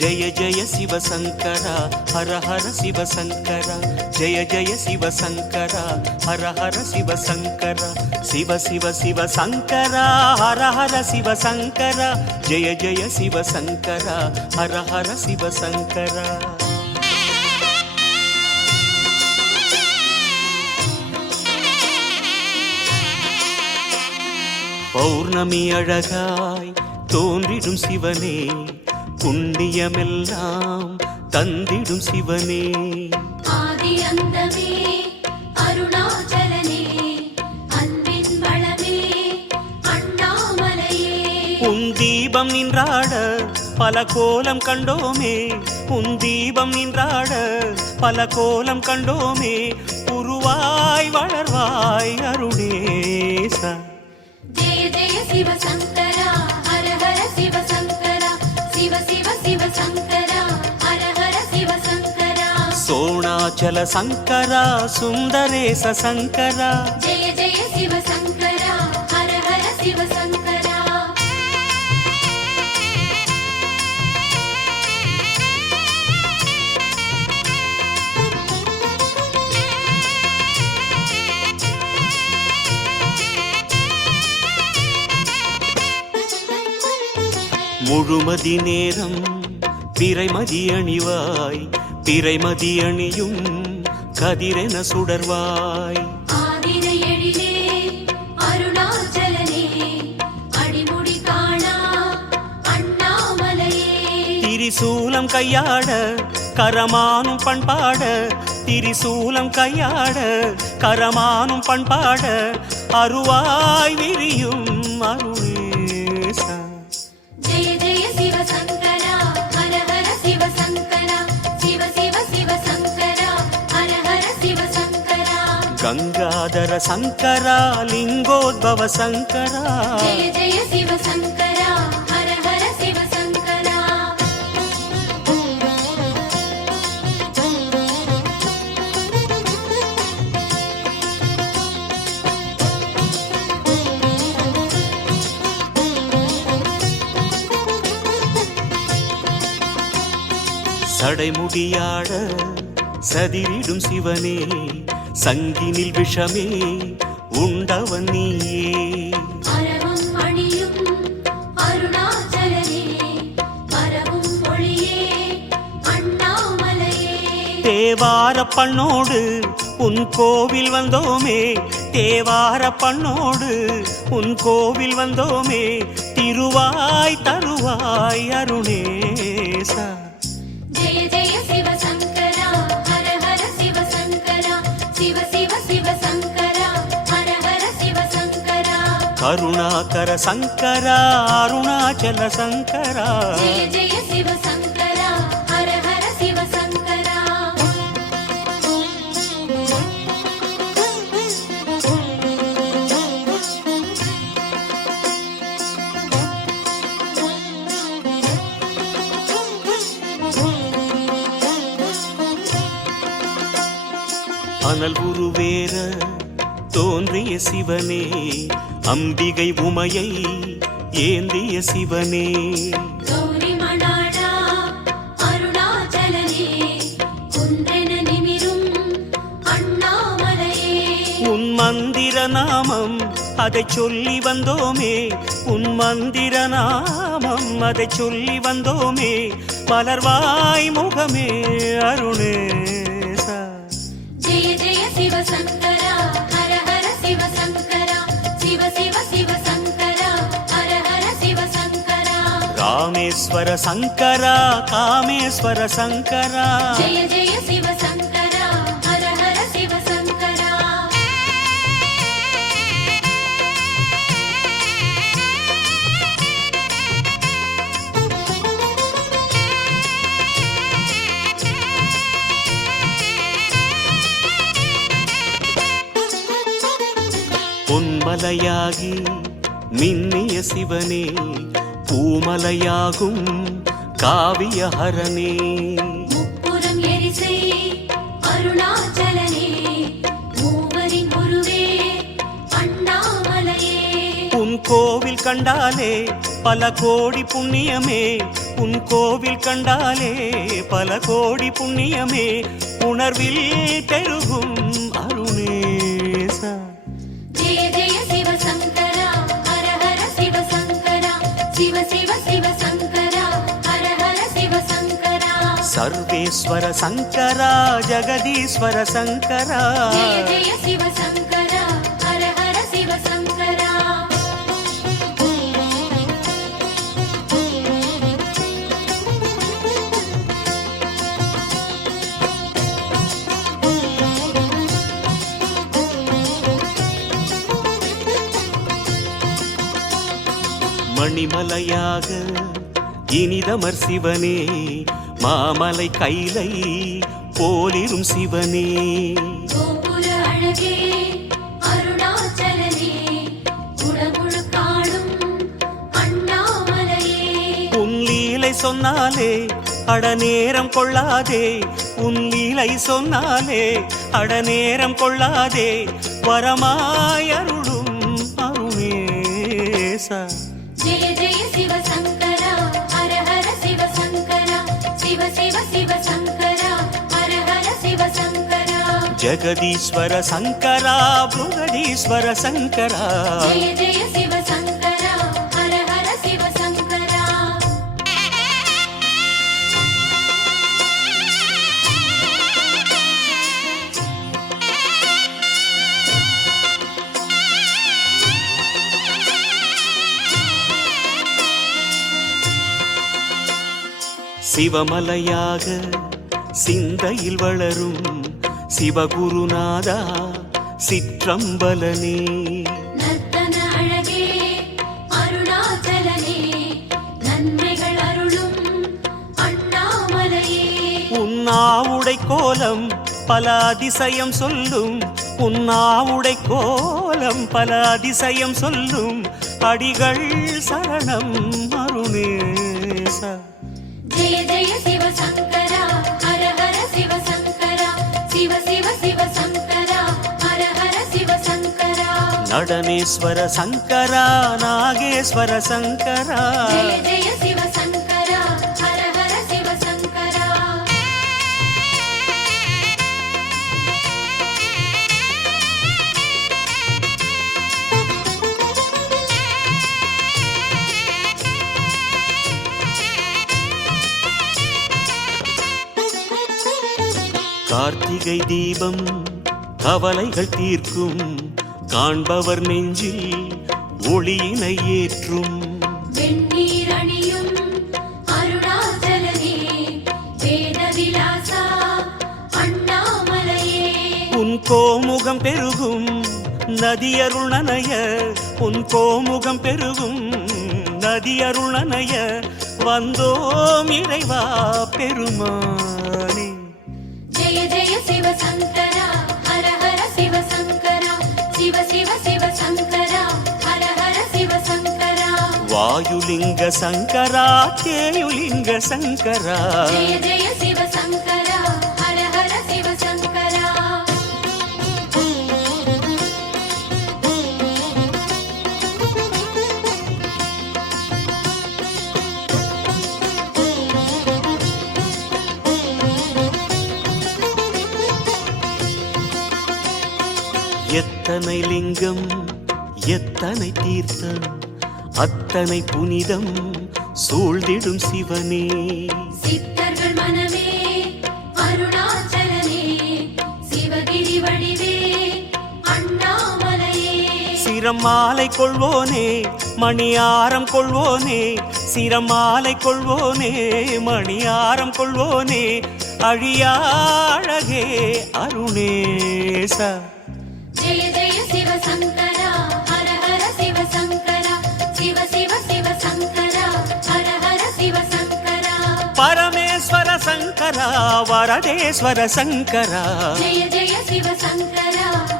ஜெய ஜெய சிவசங்கரா ஹர ஹர சிவசங்கரா. ஜெய ஜெய சிவசங்கரா ஹர ஹர சிவசங்கரா. சிவ சிவ சிவசங்கரா ஹர ஹர சிவசங்கரா. ஜெய ஜெய சிவசங்கரா ஹர ஹர சிவசங்கரா. பௌர்ணமி அழகாய் தோன்றிடும் சிவனே. புண்ணியமெல்லாம் தந்திடும் சிவனே. ஆதி அந்தமே அருணாச்சலனே அன்பின் வளமே அண்ணாமலையே. உன் தீபம் நின்றாட பல கோலம் கண்டோமே. உன் தீபம் நின்றாட பல கோலம் கண்டோமே. உருவாய் வளர்வாய் அருணேசா. ஜெய ஜெய சிவசங்கரா சோணாச்சல சங்கரா சுந்தரேச சங்கரா. ஜெய ஜெய சிவசங்கரா ஹர ஹர சிவசங்கரா. முழுமதி நேரம் பிறைமதி அணிவாய் பிறைமதி அணியும் கதிரென சுடர்வாய். திரிசூலம் கையாட கரமானும் பண்பாட திரிசூலம் கையாட கரமானும் பண்பாட அருவாய் விரியும் அருணேசா ஜெய ஜெய சிவசங்கரா சிவசங்கரா கங்காதர சங்கரா லிங்கோத்பவ சங்கரா ஜெய ஜெய சிவசங்கரா ஹர ஹர சிவசங்கரா சடைமுடியாட சதிரிடும் சிவனே சங்கினில் விஷமே உண்டவன் நீயே. தேவார பண்ணோடு உன் கோவில் வந்தோமே தேவார பண்ணோடு உன் கோவில் வந்தோமே திருவாய் தருவாய் அருணேசா கருணாகர சங்கரா அருணாச்சல சங்கரா. அனல் உருவேற தோன்றிய சிவனே அம்பிகை உமையை ஏந்திய சிவனே. உன் மந்திர நாமம் அதை சொல்லி வந்தோமே. உன் மந்திர நாமம் அதை சொல்லி வந்தோமே. மலர்வாய் முகமே அருணேசா ஜெய ஜெய சிவசங்கரா ஹர ஹர சிவசங்கரா. சிவ சிவ சிவசங்கரா ஹர ஹர சிவசங்கரா ராமேஸ்வர பொன்மலையாகி மின்னிய சிவனே பூமலையாகும் காவியஹரனே. முப்புறம் எரிசை அருணாச்சலனே மூவரின் குருவே அண்ணாமலையே. உன் கோவில் கண்டாலே பல கோடி புண்ணியமே உன் கோவில் கண்டாலே பல கோடி புண்ணியமே உணர்வில் பெருகும் சங்கரா சிவ சிவ சிவ சங்கரா ஹர ஹர சிவ சங்கரா சர்வேஸ்வர சங்கரா ஜெகதீஸ்வர சங்கரா ஜெய ஜெய சிவ மணிமலையாக இனிதமர் சிவனே மாமலை கைலை போலிரும் சிவனே. சொன்னாலே அட நேரம் கொள்ளாதே. உன் லீலை சொன்னாலே அட நேரம் கொள்ளாதே. வரமாய் அருளும் அருணேசா. ஜெய ஜெய சிவ சங்கரா ஹர ஹர சிவ சிவமலையாக சிந்தையில் வளரும் சிவகுருநாதா சிற்றம்பலனே. உன்னாவுடை கோலம் பல அதிசயம் சொல்லும் உன்னாவுடை கோலம் பல அதிசயம் சொல்லும் அடிகள் சரணம் அருணேசா. நடனேஸ்வர சங்கரா நாகேஸ்வர சங்கரா ஜெய ஜெய சிவ கார்த்திகை தீபம் கவலைகள் தீர்க்கும். காண்பவர் நெஞ்சில் ஒளியினை ஏற்றும். உன் கோமுகம் பெருகும் நதியருள் நனைய உன் கோமுகம் பெருகும் நதியருள் நனைய வந்தோம் இறைவா பெருமானே. ஜெய ஜெய சிவ சங்கரா ஹர ஹர எத்தனை லிங்கம் எத்தனை தீர்த்தம் அத்தனை புனிதம் சூழ்ந்திடும் சிவனே. சித்தர்கள் மனமே அருணாச்சலனே சிவகிரி வடிவே அண்ணாமலையே. சிரம் மாலை கொள்வோனே மணியாரம் கொள்வோனே சிரம் மாலை கொள்வோனே மணியாரம் கொள்வோனே அழியா அழகே அருணேசா. ஜெய சிவ சங்கரா ஹர ஹர சிவ சங்கரா சிவ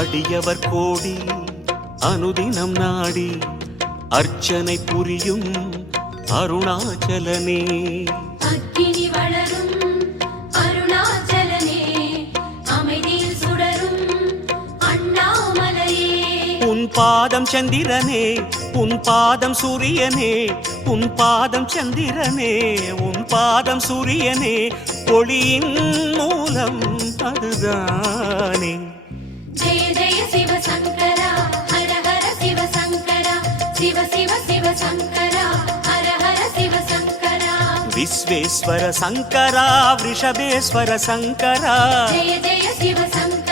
அடியவர் கோடி அனுதினம் நாடி அர்ச்சனை புரியும் அருணாச்சலனே. அக்கினி வளரும் அருணாச்சலனே அமைதியில் சுடரும் அண்ணாமலையே. உன் பாதம் சந்திரனே உன் பாதம் சூரியனே உன் பாதம் சந்திரனே உன் பாதம் சூரியனே ஒளியின் மூலம் அதுதானே. ஜெய ஜெய சிவ சங்கரா ஹர ஹர சிவ சங்கரா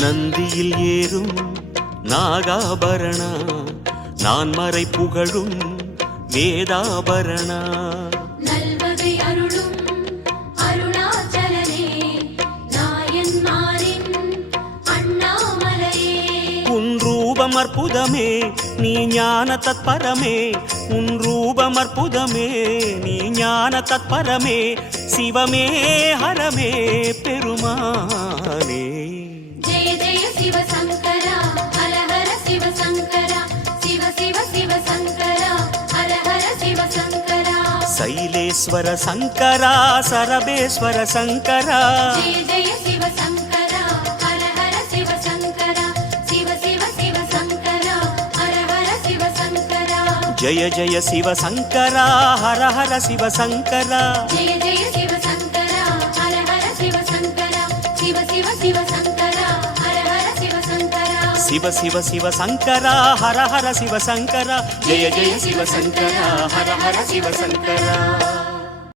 நந்தியில் ஏறும் நாகாபரணா. நான் மறை புகழும் வேதாபரணா ரூபம் அற்புதமே நீ ஞான தத்பரமே. உன் ரூபம் அற்புதமே நீ ஞான தத்பரமே. சிவமே ஹரமே பெருமானே. ஜெய ஜெய சிவ சங்கரா ஹர ஹர சிவ சங்கரா சிவ சிவ சிவ சங்கரா ஹர ஹர சிவ சங்கரா சிவ சிவ சிவ சங்கரா ஹர ஹர சிவ சங்கரா ஜய ஜய சிவ சங்கரா ஹர ஹர சிவ சங்கரா